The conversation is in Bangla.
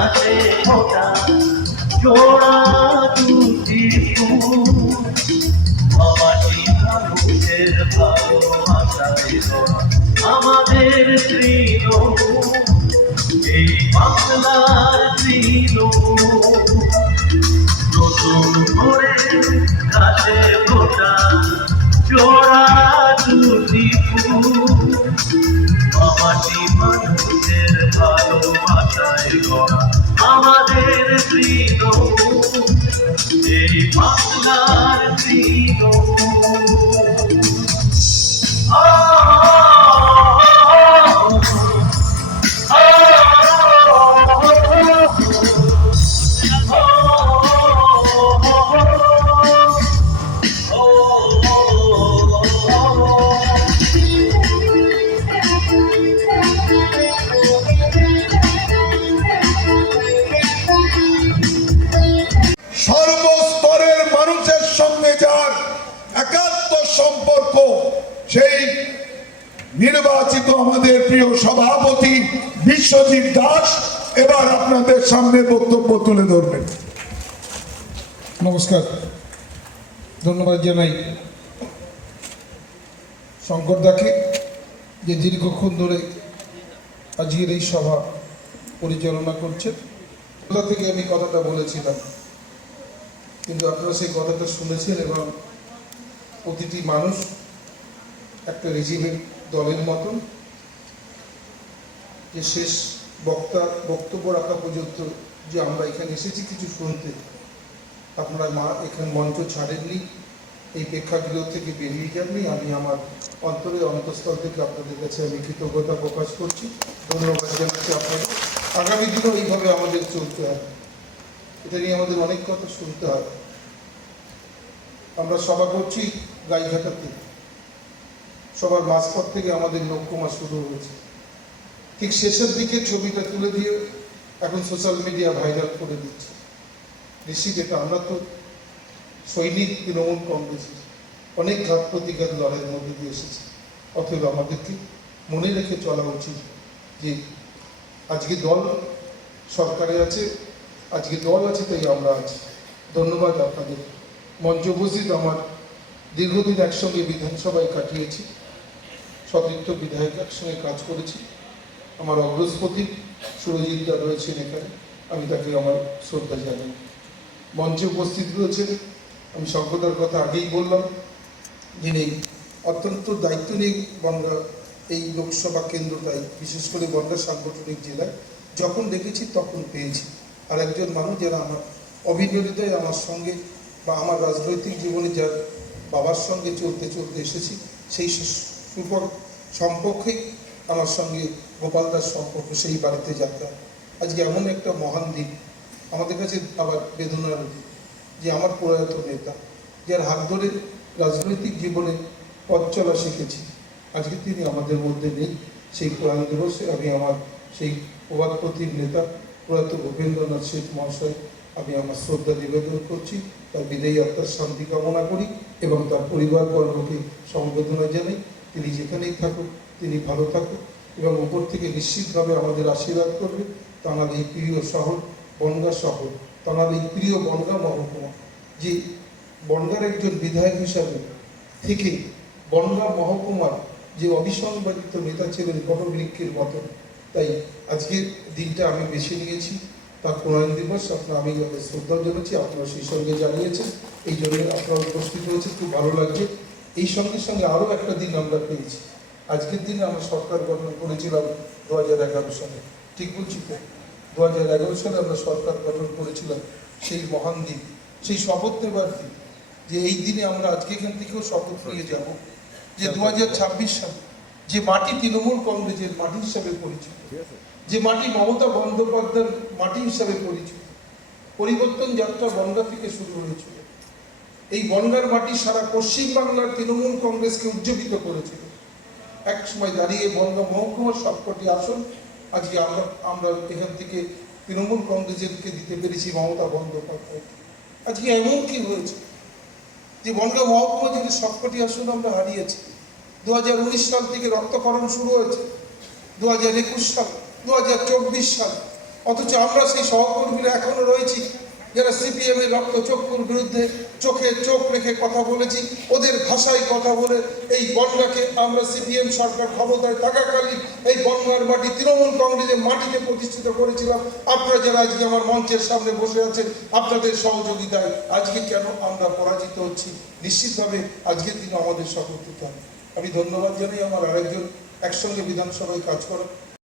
ঘাটে ফোটা জোড়া দুটি ফুল আমাটি মানুষের ভালোবাসায় গড়া আমাদের তৃণমূল এই বাংলার তৃণমূল নতুন করে ঘাটে ফোটা জোড়া দুটি ফুল আমাটি মানুষের ভালোবাসায় গড়া আমাদের তৃণমূল এই বাংলার তৃণমূল। সর্বস্তরের মানুষের সঙ্গে যার একাত্ম সম্পর্ক সেই নির্বাচিত আমাদের প্রিয় সভাপতি বিশ্বজিৎ দাস এবার আপনাদের সামনে বক্তব্য তুলে ধরবেন। নমস্কার, ধন্যবাদ জানাই শঙ্করদাকে যে দীর্ঘক্ষণ ধরে আজকের এই সভা পরিচালনা করছেন। কোথা থেকে আমি কথাটা বলেছিলাম, কিন্তু আপনারা সেই কথাটা শুনেছেন এবং প্রতিটি মানুষ একটা রেজিমেন্ট দলের মতন যে শেষ বক্তব্য রাখা পর্যন্ত যে আমরা এখানে এসেছি কিছু শুনতে, আপনারা এখানে মঞ্চ ছাড়েননি, এই প্রেক্ষাগৃহ থেকে বেরিয়ে যাননি। আমি আমার অন্তঃস্থল থেকে আপনাদের কাছে আমি কৃতজ্ঞতা প্রকাশ করছি, ধন্যবাদ জানাচ্ছি আপনাদের। আগামী দিনেও এইভাবে আমাদের চলতে হবে, এটা নিয়ে আমাদের অনেক কথা শুনতে হবে। আমরা সভা করছি গাইঘাটাতে, সবার মাঝপথ থেকে আমাদের লক্ষ্যমা শুরু হয়েছে, ঠিক শেষের দিকে ছবিটা তুলে দিয়ে এখন সোশ্যাল মিডিয়া ভাইরাল করে দিচ্ছে। নিশ্চিত এটা আমরা তো সৈনিক তৃণমূল কংগ্রেসের অনেক ঘাত প্রতিঘাত লড়াইয়ের মধ্যে দিয়ে এসেছি, অতএব আমাদেরকে মনে রেখে চলা উচিত যে আজকে দল সরকারে আছে, আজকে দল আছে তাই আমরা আছি। ধন্যবাদ আপনাদের। মঞ্চ উপস্থিত আমার দীর্ঘদিন একসঙ্গে বিধানসভায় কাটিয়েছি, সতীর্থ বিধায়ক একসঙ্গে কাজ করেছি। আমার অগ্রজপতি সুরজিৎ দা রয়েছেন এখানে, আমি তাকে আমার শ্রদ্ধা জানাই। মঞ্চে উপস্থিত রয়েছেন, আমি শঙ্করদার কথা আগেই বললাম, যিনি অত্যন্ত দায়িত্ব নিয়ে বনগাঁ এই লোকসভা কেন্দ্রটাই, বিশেষ করে বনগাঁ সাংগঠনিক জেলায় যখন দেখেছি তখন পেয়েছি। আর একজন মানুষ যারা আমার অভিযোগিতায় আমার সঙ্গে বা আমার রাজনৈতিক জীবনে যার বাবার সঙ্গে চলতে চলতে এসেছি, সেই সম্পর্কেই আমার সঙ্গে গোপাল দাস সম্পর্ক, সেই বাড়িতে যাত্রা। আজকে এমন একটা মহান দিন আমাদের কাছে, আবার বেদনার দিন, যে আমার প্রয়াত নেতা যার হাত ধরে রাজনৈতিক জীবনে পথ চলা শিখেছি, আজকে তিনি আমাদের মধ্যে নেই। সেই প্রয়াণ দিবসে আমি আমার সেই প্রবাদপতির নেতা প্রয়াত ভূপেন্দ্রনাথ শেঠ মহাশয় আমি আমার শ্রদ্ধা নিবেদন করছি, তার বিদায়ী আত্মার শান্তি কামনা করি এবং তার পরিবারবর্গকে সমবেদনা জানাই। তিনি যেখানেই থাকুক, তিনি ভালো থাকুক এবং উপর থেকে নিশ্চিতভাবে আমাদের আশীর্বাদ করবে। তাঁর এই প্রিয় শহর বনগাঁ শহর, তাঁর এই প্রিয় বনগাঁ মহকুমা, যে বনগাঁর একজন বিধায়ক হিসাবে থেকে বনগাঁ মহকুমার যে অবিসংবাদিত নেতা ছিলেন বটবৃক্ষের মতন, তাই আজকের দিনটা আমি বেছে নিয়েছি তার প্রণয়ন দিবস। আমি শ্রদ্ধা জানাচ্ছি, আপনারা সেই সঙ্গে জানিয়েছেন, এই জন্য আপনারা উপস্থিত হয়েছে, খুব ভালো লাগছে। এই সঙ্গে সঙ্গে আরও একটা দিন আমরা পেয়েছি, আজকের দিনে আমরা সরকার গঠন করেছিলাম 2011 সালে, ঠিক বলছি তো? 2011 সালে আমরা সরকার গঠন করেছিলাম, সেই মহান দিন, সেই শপথ নেবার দিন, যে এই দিনে আমরা আজকে এখান থেকেও শপথ নিয়ে যাব যে 2026 সালে যে মাটি তৃণমূল কংগ্রেসের মাটি হিসাবে পরিচিত, যে মাটি মমতা বন্দ্যোপাধ্যায়ের মাটি হিসাবে পরিচিত, পরিবর্তন যাত্রা বনগাঁ থেকে শুরু হয়েছিল। এই বনগাঁর মাটি সারা পশ্চিমবাংলার তৃণমূল কংগ্রেসকে উজ্জীবিত করেছিল। এক সময় দাঁড়িয়ে বনগাঁ মহকুমার সবকটি আসন আজকে আমরা এখান থেকে তৃণমূল কংগ্রেসকে দিতে পেরেছি মমতা বন্দ্যোপাধ্যায়। আজকে এমন কি হয়েছে যে বনগাঁ মহকুমা যদি সবকটি আসন আমরা হারিয়েছি। 2019 সাল থেকে রক্তকরণ শুরু হয়েছে, 2021 সাল, 2024 সাল, অথচ আমরা সেই সহকর্মীরা এখনো রয়েছি যারা সিপিএম এর রক্ত চক্ষুর বিরুদ্ধে চোখে চোখ রেখে কথা বলেছি, ওদের ভাষায় কথা বলে এই বনগাঁকে আমরা সিপিএম সরকার ক্ষমতায় থাকাকালীন এই বনগাঁর মাটি তৃণমূল কংগ্রেসের মাটিতে প্রতিষ্ঠিত করেছিলাম। আপনারা যারা আজকে আমার মঞ্চের সামনে বসে আছেন, আপনাদের সহযোগিতায় আজকে কেন আমরা পরাজিত হচ্ছি? নিশ্চিতভাবে আজকের দিনে আমাদের সফল হতে হবে। আমি ধন্যবাদ জানাই আমার আরেকজন একসঙ্গে বিধানসভায় কাজ করেন